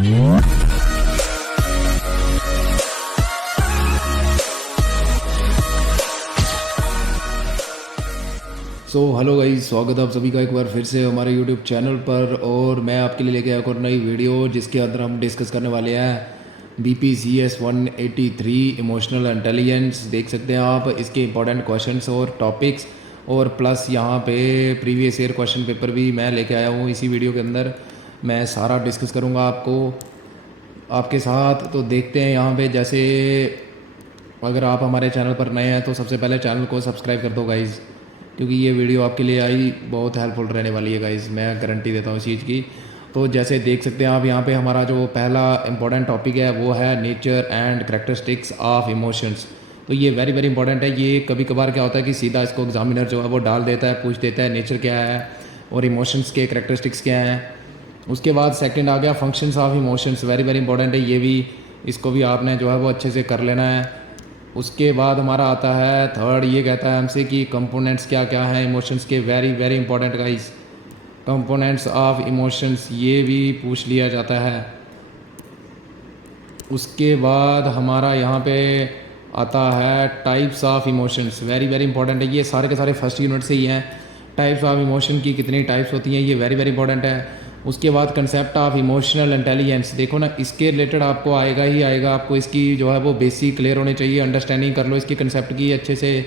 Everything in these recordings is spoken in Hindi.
सो हेलो गाइस, स्वागत है आप सभी का एक बार फिर से हमारे यूट्यूब चैनल पर। और मैं आपके लिए लेके आया एक और नई वीडियो जिसके अंदर हम डिस्कस करने वाले हैं BPCS 183 इमोशनल इंटेलिजेंस। देख सकते हैं आप इसके इंपॉर्टेंट क्वेश्चंस और टॉपिक्स, और प्लस यहाँ पे प्रीवियस ईयर क्वेश्चन पेपर भी मैं लेके आया हूँ। इसी वीडियो के अंदर मैं सारा डिस्कस करूँगा आपके साथ। तो देखते हैं यहाँ पे, जैसे अगर आप हमारे चैनल पर नए हैं तो सबसे पहले चैनल को सब्सक्राइब कर दो गाइज़, क्योंकि ये वीडियो आपके लिए आई बहुत हेल्पफुल रहने वाली है गाइज़, मैं गारंटी देता हूँ इस चीज़ की। तो जैसे देख सकते हैं आप यहाँ पे हमारा जो पहला इंपॉर्टेंट टॉपिक है वो है nature and characteristics of emotions. तो ये वेरी वेरी इंपॉर्टेंट है। ये कभी कभार क्या होता है कि सीधा इसको एग्जामिनर जो है वो डाल देता है, पूछ देता है नेचर क्या है और इमोशंस के करैक्टरिस्टिक्स क्या हैं। उसके बाद सेकंड आ गया functions of emotions, very very important है ये भी, इसको भी आपने जो है वो अच्छे से कर लेना है। उसके बाद हमारा आता है थर्ड, ये कहता है हमसे कि कंपोनेंट्स क्या क्या हैं इमोशंस के, very very important guys, components of emotions ये भी पूछ लिया जाता है। उसके बाद हमारा यहाँ पे आता है types of emotions, very very important है। ये सारे के सारे फर्स्ट यूनिट से ही हैं। टाइप्स ऑफ इमोशन की कितनी टाइप्स होती हैं, ये वेरी वेरी इंपॉर्टेंट है। उसके बाद कंसेप्ट ऑफ इमोशनल इंटेलिजेंस, देखो ना इसके रिलेटेड आपको आएगा ही आएगा, आपको इसकी जो है वो बेसिक क्लियर होनी चाहिए, अंडरस्टैंडिंग कर लो इसकी कंसेप्ट की अच्छे से।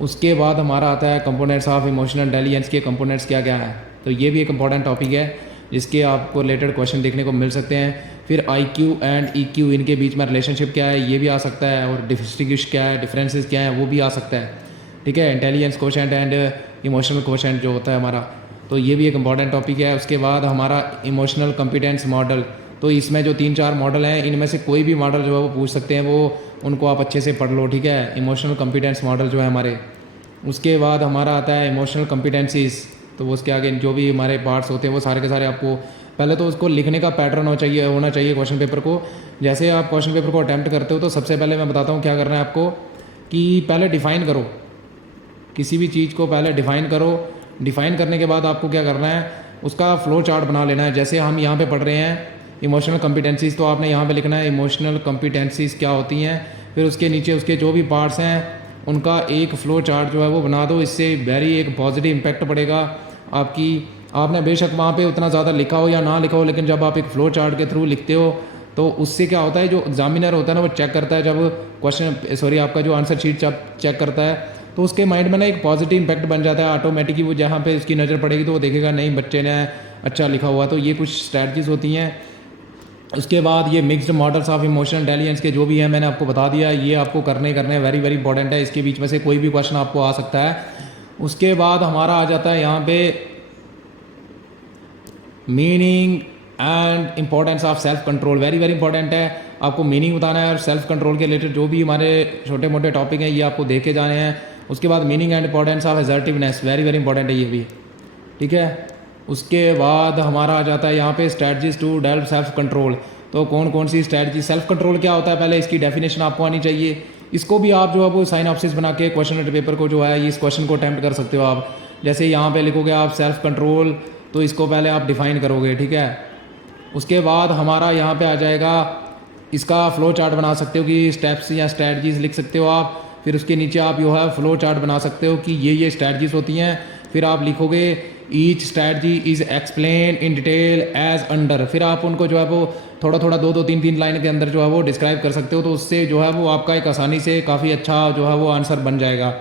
उसके बाद हमारा आता है कंपोनेंट्स ऑफ इमोशनल इंटेलिजेंस के कंपोनेंट्स क्या क्या है, तो ये भी एक इंपॉर्टेंट टॉपिक है जिसके आपको रिलेटेड क्वेश्चन देखने को मिल सकते हैं। फिर IQ एंड EQ, इनके बीच में रिलेशनशिप क्या है ये भी आ सकता है, और डिस्टिंग्विश क्या है, डिफरेंसेस क्या है वो भी आ सकता है। ठीक है, intelligence quotient and emotional quotient जो होता है हमारा, तो ये भी एक इंपॉर्टेंट टॉपिक है। उसके बाद हमारा इमोशनल कॉम्पिटेंस मॉडल, तो इसमें जो 3-4 मॉडल हैं इनमें से कोई भी मॉडल जो है वो पूछ सकते हैं, वो उनको आप अच्छे से पढ़ लो। ठीक है, इमोशनल कॉम्पिटेंस मॉडल जो है हमारे। उसके बाद हमारा आता है इमोशनल कॉम्पिटेंसीज, तो वो उसके आगे जो भी हमारे पार्ट्स होते हैं वो सारे के सारे आपको पहले तो उसको लिखने का पैटर्न होना चाहिए क्वेश्चन पेपर को। जैसे आप क्वेश्चन पेपर को अटैम्प्ट करते हो तो सबसे पहले मैं बताता हूँ क्या करना है आपको, कि पहले डिफ़ाइन करो किसी भी चीज़ को, पहले डिफ़ाइन करो। डिफ़ाइन करने के बाद आपको क्या करना है, उसका फ्लो चार्ट बना लेना है। जैसे हम यहाँ पे पढ़ रहे हैं इमोशनल कॉम्पिटेंसीज, तो आपने यहाँ पे लिखना है इमोशनल कॉम्पिटेंसीज क्या होती हैं, फिर उसके नीचे उसके जो भी पार्ट्स हैं उनका एक फ़्लो चार्ट जो है वो बना दो। इससे वेरी एक पॉजिटिव इम्पैक्ट पड़ेगा आपकी। आपने बेशक वहाँ पे उतना ज़्यादा लिखा हो या ना लिखा हो, लेकिन जब आप एक फ़्लो चार्ट के थ्रू लिखते हो तो उससे क्या होता है, जो एग्जामिनर होता है ना वो चेक करता है, जब आपका जो आंसर शीट चेक करता है तो उसके माइंड में ना एक पॉजिटिव इंपैक्ट बन जाता है ऑटोमेटिकली। वो जहाँ पे उसकी नज़र पड़ेगी तो वो देखेगा नहीं बच्चे ने अच्छा लिखा हुआ। तो ये कुछ स्ट्रैटजीज होती हैं। उसके बाद ये mixed models of emotional intelligence के जो भी हैं मैंने आपको बता दिया, ये आपको करने वेरी वेरी इंपॉर्टेंट है। इसके बीच में से कोई भी क्वेश्चन आपको आ सकता है। उसके बाद हमारा आ जाता है यहाँ पे meaning and importance of self control, very very important है। आपको मीनिंग बताना है और सेल्फ कंट्रोल के रिलेटेड जो भी हमारे छोटे मोटे टॉपिक हैं ये आपको देखे जाने हैं। उसके बाद meaning and importance of assertiveness, very very important है ये भी। ठीक है, उसके बाद हमारा आ जाता है यहाँ पे strategies to develop self control, तो कौन कौन सी स्ट्रैटजी, सेल्फ कंट्रोल क्या होता है पहले इसकी डेफिनेशन आपको आनी चाहिए। इसको भी आप जो है वो साइनॉप्सिस बना के क्वेश्चन पेपर को जो है इस क्वेश्चन को अटैम्प्ट कर सकते हो आप। जैसे यहाँ पे लिखोगे आप सेल्फ कंट्रोल, तो इसको पहले आप डिफाइन करोगे। ठीक है, उसके बाद हमारा यहाँ पे आ जाएगा, इसका फ्लो चार्ट बना सकते हो कि स्टेप्स या स्ट्रैटजीज लिख सकते हो आप। फिर उसके नीचे आप जो है फ्लो चार्ट बना सकते हो कि ये स्ट्रैटजीज होती हैं। फिर आप लिखोगे each strategy is explain in detail as under, फिर आप उनको जो है वो थोड़ा थोड़ा 2-3 लाइन के अंदर जो है वो डिस्क्राइब कर सकते हो। तो उससे जो है वो आपका एक आसानी से काफ़ी अच्छा जो है वो आंसर बन जाएगा।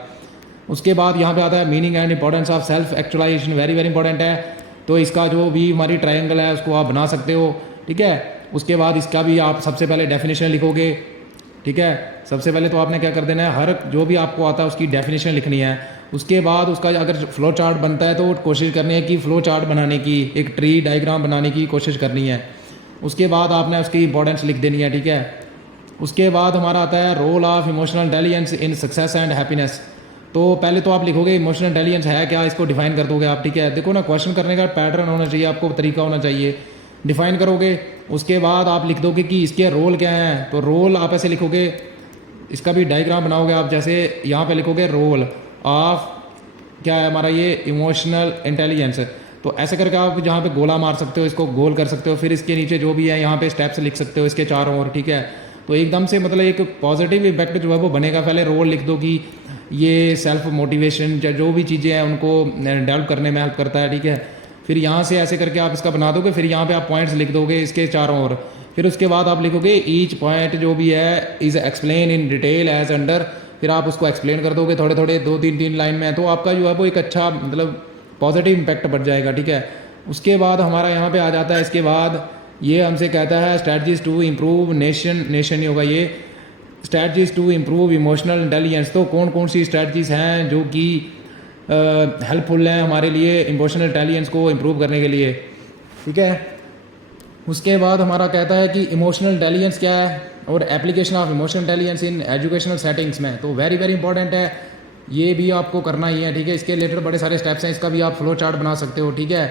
उसके बाद यहाँ पे आता है meaning and importance of self actualisation, very very important है। तो इसका जो भी हमारी ट्रायंगल है उसको आप बना सकते हो। ठीक है, उसके बाद इसका भी आप सबसे पहले डेफिनेशन लिखोगे। ठीक है, सबसे पहले तो आपने क्या कर देना है, हर जो भी आपको आता है उसकी डेफिनेशन लिखनी है। उसके बाद उसका अगर फ्लो चार्ट बनता है तो कोशिश करनी है कि फ्लो चार्ट बनाने की, एक ट्री डायग्राम बनाने की कोशिश करनी है। उसके बाद आपने उसकी इंपॉर्टेंस लिख देनी है। ठीक है, उसके बाद हमारा आता है role of emotional intelligence in success and happiness. तो पहले तो आप लिखोगे इमोशनल इंटेलिजेंस है क्या, इसको डिफाइन कर दोगे आप। ठीक है, देखो ना क्वेश्चन करने का पैटर्न होना चाहिए, आपको तरीका होना चाहिए। डिफाइन करोगे, उसके बाद आप लिख दोगे कि इसके रोल क्या हैं, तो रोल आप ऐसे लिखोगे, इसका भी डायग्राम बनाओगे आप। जैसे यहाँ पे लिखोगे रोल ऑफ क्या है हमारा ये इमोशनल इंटेलिजेंस, तो ऐसे करके आप जहाँ पे गोला मार सकते हो, इसको गोल कर सकते हो। फिर इसके नीचे जो भी है यहाँ पे स्टेप्स लिख सकते हो इसके चारों ओर, ठीक है। तो एकदम से मतलब एक पॉजिटिव इम्पैक्ट जो है वो बनेगा। पहले रोल लिख दो कि ये सेल्फ मोटिवेशन जो भी चीज़ें हैं उनको डेवलप करने में हेल्प करता है, ठीक है। फिर यहाँ से ऐसे करके आप इसका बना दोगे। फिर यहाँ पे आप पॉइंट्स लिख दोगे इसके चारों ओर। फिर उसके बाद आप लिखोगे ईच पॉइंट जो भी है is explain in detail as under. फिर आप उसको एक्सप्लेन कर दोगे थोड़े थोड़े 2-3 लाइन में, तो आपका जो है वो एक अच्छा मतलब पॉजिटिव इम्पैक्ट बढ़ जाएगा, ठीक है। उसके बाद हमारा यहाँ पे आ जाता है, इसके बाद ये हमसे कहता है स्ट्रैटेजीज टू इम्प्रूव नेशन ही होगा ये, strategies to improve emotional intelligence. तो कौन कौन सी स्ट्रैटेजीज हैं जो कि हेल्पफुल हैं हमारे लिए इमोशनल इंटेलिजेंस को इम्प्रूव करने के लिए, ठीक है। उसके बाद हमारा कहता है कि इमोशनल इंटेलिजेंस क्या है और application of emotional intelligence in educational settings में। तो वेरी वेरी इंपॉर्टेंट है, ये भी आपको करना ही है, ठीक है। इसके रिलेटेड बड़े सारे स्टेप्स हैं, इसका भी आप फ्लो चार्ट बना सकते हो, ठीक है।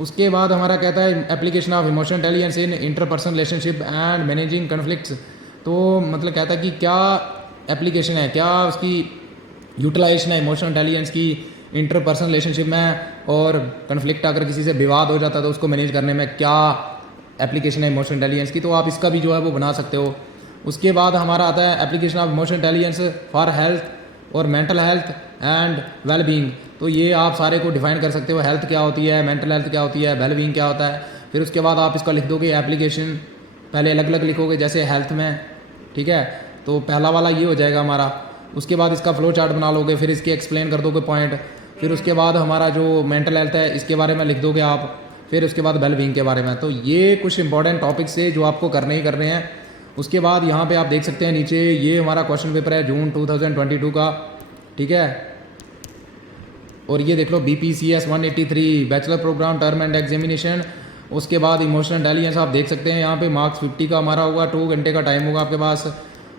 उसके बाद हमारा कहता है application of emotional intelligence in interpersonal relationship and managing conflicts. तो मतलब कहता है कि क्या एप्लीकेशन है, क्या उसकी यूटिलाइजेशन है इमोशनल इंटेलिजेंस की इंटरपर्सनल रिलेशनशिप में, और कन्फ्लिक्ट अगर किसी से विवाद हो जाता है तो उसको मैनेज करने में क्या एप्लीकेशन है इमोशनल इंटेलिजेंस की। तो आप इसका भी जो है वो बना सकते हो। उसके बाद हमारा आता है application of emotional intelligence for health और mental health and well being. तो ये आप सारे को डिफाइन कर सकते हो, हेल्थ क्या होती है, मेंटल हेल्थ क्या होती है, वेल बीइंग क्या होता है। फिर उसके बाद आप इसका लिख दोगे एप्लीकेशन, पहले अलग अलग लिखोगे जैसे हेल्थ में, ठीक है। तो पहला वाला ये हो जाएगा हमारा। उसके बाद इसका फ्लो चार्ट बना लोगे, फिर इसके एक्सप्लेन कर दोगे पॉइंट। फिर उसके बाद हमारा जो मेंटल हेल्थ है इसके बारे में लिख दोगे आप। फिर उसके बाद वेल बीइंग के बारे में। तो ये कुछ इंपॉर्टेंट टॉपिक्स है जो आपको करने ही करने हैं। उसके बाद यहाँ पे आप देख सकते हैं नीचे ये हमारा क्वेश्चन पेपर है जून 2022 का, ठीक है। और ये देख लो BPCS 183 bachelor programme term end examination. उसके बाद इमोशनल इंटेलिजेंस आप देख सकते हैं यहाँ पे मार्क्स 50 का हमारा होगा, 2 घंटे का टाइम होगा आपके पास।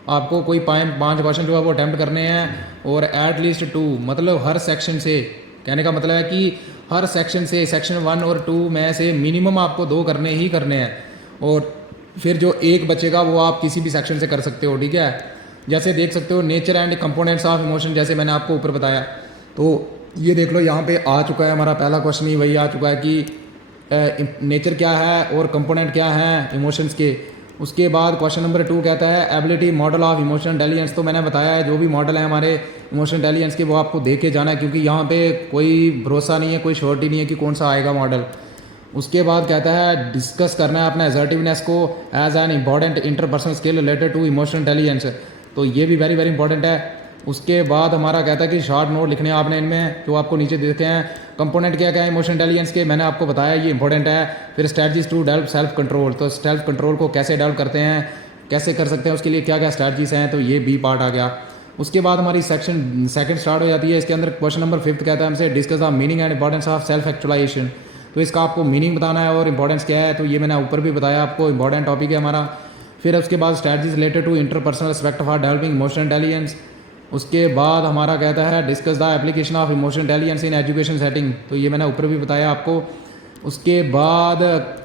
आपको कोई 5 क्वेश्चन जो है वो अटैम्प्ट करने हैं, और एट लीस्ट 2 मतलब हर सेक्शन से, कहने का मतलब है कि हर सेक्शन से सेक्शन 1 और 2 में से मिनिमम आपको 2 करने ही करने हैं। और फिर जो एक बचेगा वो आप किसी भी सेक्शन से कर सकते हो, ठीक है। जैसे देख सकते हो nature and components of emotion, जैसे मैंने आपको ऊपर बताया। तो ये देख लो यहाँ पे आ चुका है हमारा पहला क्वेश्चन ही वही आ चुका है कि नेचर क्या है और कंपोनेंट क्या है इमोशंस के। उसके बाद क्वेश्चन नंबर 2 कहता है ability model of emotional intelligence. तो मैंने बताया है जो भी मॉडल है हमारे इमोशनल इंटेलिजेंस के वो आपको देख के जाना है, क्योंकि यहाँ पे कोई भरोसा नहीं है, कोई श्योरिटी नहीं है कि कौन सा आएगा मॉडल। उसके बाद कहता है डिस्कस करना है अपना असर्टिवनेस को as an important interpersonal skill related to emotional intelligence. तो ये भी वेरी वेरी इंपॉर्टेंट है। उसके बाद हमारा कहता है कि शॉर्ट नोट लिखने हैं आपने इनमें, जो आपको नीचे देते हैं। कंपोनेंट क्या क्या है इमोशनल इंटेलिजेंस के, मैंने आपको बताया ये इंपॉर्टेंट है। फिर strategies to develop self control. तो सेल्फ कंट्रोल को कैसे डेवलप करते हैं, कैसे कर सकते हैं, उसके लिए क्या क्या स्ट्रैटेजीज हैं, तो ये बी पार्ट आ गया। उसके बाद हमारी सेक्शन सेकंड स्टार्ट हो जाती है। इसके अंदर क्वेश्चन नंबर 5 कहता है हमसे discuss the meaning and importance of self actualisation. तो इसका आपको मीनिंग बताना है और इंपॉर्टेंस क्या है, तो ये मैंने ऊपर भी बताया आपको, इंपॉर्टेंट टॉपिक है हमारा। फिर उसके बाद strategies related to interpersonal aspect for developing emotional intelligence. उसके बाद हमारा कहता है discuss the application of emotional intelligence in education setting. तो ये मैंने ऊपर भी बताया आपको। उसके बाद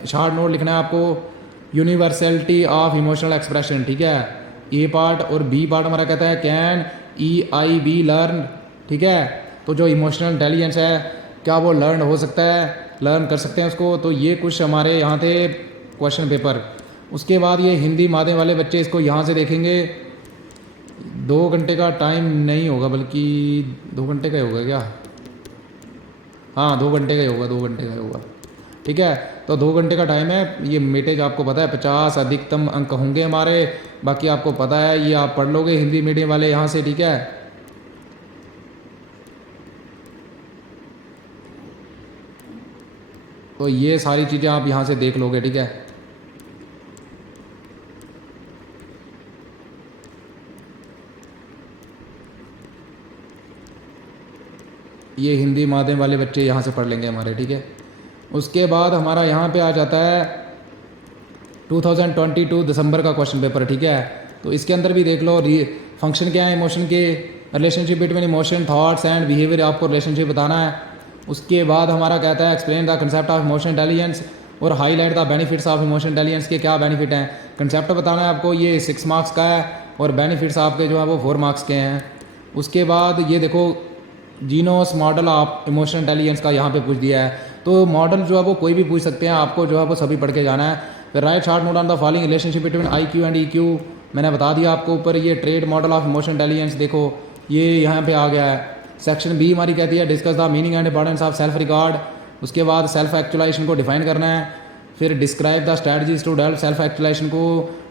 शॉर्ट नोट लिखना है आपको यूनिवर्सलिटी ऑफ इमोशनल एक्सप्रेशन, ठीक है। ए पार्ट और बी पार्ट हमारा कहता है कैन EI बी लर्न, ठीक है। तो जो इमोशनल इंटेलिजेंस है क्या वो लर्न हो सकता है, लर्न कर सकते हैं उसको। तो ये कुछ हमारे यहाँ थे क्वेश्चन पेपर। उसके बाद ये हिंदी माध्यम वाले बच्चे इसको यहाँ से देखेंगे। 2 घंटे का टाइम नहीं होगा, बल्कि 2 घंटे का ही होगा क्या, हाँ 2 घंटे का ही होगा, 2 घंटे का ही होगा, ठीक है। तो 2 घंटे का टाइम है। ये मेटेज आपको पता है 50 अधिकतम अंक होंगे हमारे, बाकी आपको पता है ये आप पढ़ लोगे हिंदी मीडियम वाले यहाँ से, ठीक है। तो ये सारी चीज़ें आप यहाँ से देख लोगे, ठीक है। ये हिंदी माध्यम वाले बच्चे यहाँ से पढ़ लेंगे हमारे, ठीक है। उसके बाद हमारा यहाँ पे आ जाता है 2022 दिसंबर का क्वेश्चन पेपर, ठीक है। तो इसके अंदर भी देख लो फंक्शन क्या है इमोशन के, relationship between emotion thoughts and behaviour, आपको रिलेशनशिप बताना है। उसके बाद हमारा कहता है explain the concept of emotional intelligence और highlight the benefits of emotional intelligence के क्या बेनिफिट हैं। कंसेप्ट बताना है आपको, ये 6 मार्क्स का है, और बेनिफिट्स आपके जो है वो 4 मार्क्स के हैं। उसके बाद ये देखो जीनोस मॉडल ऑफ इमोशनल इंटेलिजेंस का यहाँ पे पूछ दिया है। तो मॉडल जो है वो कोई भी पूछ सकते हैं, आपको जो है वो सभी पढ़ के जाना है। फिर right short note on the following relationship between IQ and EQ, मैंने बता दिया आपको ऊपर। ये trade model of emotion intelligence देखो ये यहाँ पे आ गया है। सेक्शन बी हमारी कहती है discuss the meaning and importance of self regard. उसके बाद सेल्फ एक्चुअलाइजेशन को डिफाइन करना है। फिर describe the strategies to develop self actualisation को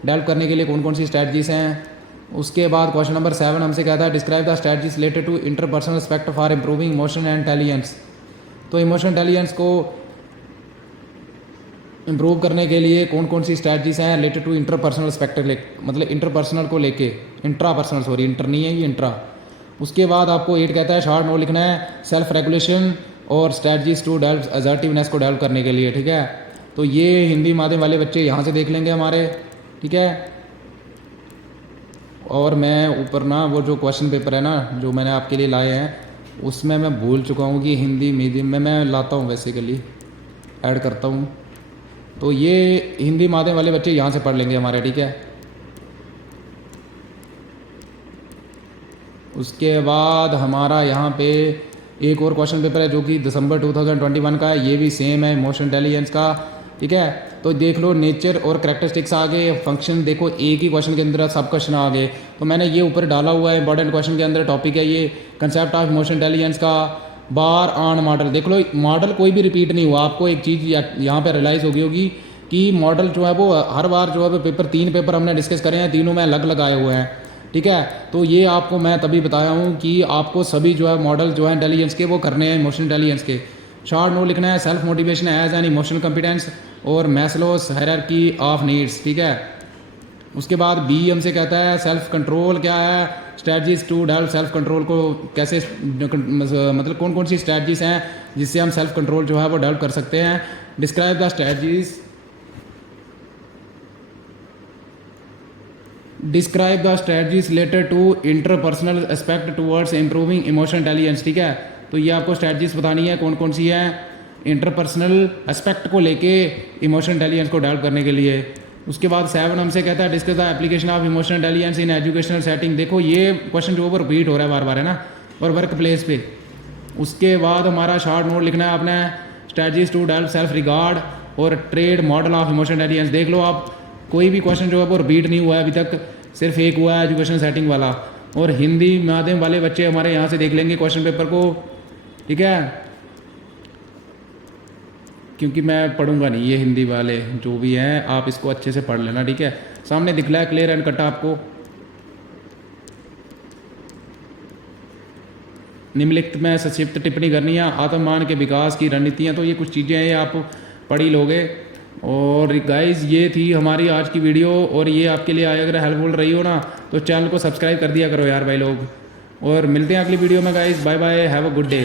डेवलप करने के लिए कौन कौन सी स्ट्रैटजीज हैं। उसके बाद क्वेश्चन नंबर 7 हमसे कहता है describe the strategies related to interpersonal aspect for improving emotion and intelligence. तो इमोशन इंटेलिजेंस को इम्प्रूव करने के लिए कौन कौन सी स्ट्रैटजीज हैं रिलेटेड टू इंटरपर्सनल एस्पेक्ट, मतलब इंटरपर्सनल को लेके, इंट्रापर्सनल सॉरी इंटर नहीं है ये इंट्रा। उसके बाद आपको 8 कहता है शॉर्ट नोट लिखना है सेल्फ रेगुलेशन और स्ट्रैटजीज टू डेवलप असर्टिवनेस को डेवलप करने के लिए, ठीक है। तो ये हिंदी माध्यम वाले बच्चे यहाँ से देख लेंगे हमारे, ठीक है। और मैं ऊपर ना वो जो क्वेश्चन पेपर है ना जो मैंने आपके लिए लाए हैं उसमें मैं भूल चुका हूँ कि हिंदी मीडियम में मैं लाता हूँ, बेसिकली ऐड करता हूँ। तो ये हिंदी माध्यम वाले बच्चे यहाँ से पढ़ लेंगे हमारे, ठीक है। उसके बाद हमारा यहाँ पे एक और क्वेश्चन पेपर है जो कि दिसंबर 2021 का है, ये भी सेम है इमोशन इंटेलिजेंस का, ठीक है। तो देख लो नेचर और करैक्टरिस्टिक्स आगे, फंक्शन देखो एक ही क्वेश्चन के अंदर सब क्वेश्चन आ गए। तो मैंने ये ऊपर डाला हुआ है इंपॉर्टेंट क्वेश्चन के अंदर टॉपिक है ये कंसेप्ट ऑफ इमोशन इंटेलिजेंस का बार ऑन मॉडल। देख लो मॉडल कोई भी रिपीट नहीं हुआ, आपको एक चीज़ यहाँ पे रियलाइज़ होगी कि मॉडल जो है वो हर बार जो है वो पेपर 3 पेपर हमने डिस्कस करे हैं, तीनों में अलग लगाए हुए हैं, ठीक है। तो ये आपको मैं तभी बताया हूँ कि आपको सभी जो है मॉडल जो है इंटेलिजेंस के वो करने हैं इमोशनल इंटेलिजेंस के। शॉर्ट नोट लिखना है self motivation as an emotional competence और मैस्लोस हायरार्की ऑफ नीड्स, ठीक है। उसके बाद बी हमसे कहता है सेल्फ कंट्रोल क्या है, strategies to develop self control को कैसे, मतलब कौन कौन सी स्ट्रैटजीज हैं जिससे हम सेल्फ कंट्रोल जो है वो डेवलप कर सकते हैं। Describe the strategies, describe the strategies related to interpersonal aspect towards improving emotion intelligence, ठीक है। तो ये आपको स्ट्रैटजीज बतानी है कौन कौन सी है इंटरपर्सनल एस्पेक्ट को लेके इमोशन इंटेलिजेंस को डेवलप करने के लिए। उसके बाद 7 हमसे कहता है discuss the application of emotional intelligence in educational setting. देखो ये क्वेश्चन जो ऊपर रिपीट हो रहा है बार बार है ना, और वर्क प्लेस पे। उसके बाद हमारा शॉर्ट नोट लिखना है आपने strategies to develop self regard और trait model of emotional intelligence. देख लो आप कोई भी क्वेश्चन जो है वो रिपीट नहीं हुआ है अभी तक, सिर्फ एक हुआ है एजुकेशनल सेटिंग वाला। और हिंदी माध्यम वाले बच्चे हमारे यहाँ से देख लेंगे क्वेश्चन पेपर को, ठीक है, क्योंकि मैं पढ़ूंगा नहीं ये हिंदी वाले जो भी हैं, आप इसको अच्छे से पढ़ लेना, ठीक है। सामने दिख रहा है क्लियर एंड कट आपको। निम्नलिखित में संक्षिप्त टिप्पणी करनी है आत्ममान के विकास की रणनीतियाँ। तो ये कुछ चीज़ें हैं ये आप पढ़ ही लोगे। और गाइज ये थी हमारी आज की वीडियो, और ये आपके लिए अगर हेल्पफुल रही हो ना तो चैनल को सब्सक्राइब कर दिया करो यार भाई लोग। और मिलते हैं अगली वीडियो में guys, bye bye, have a good day.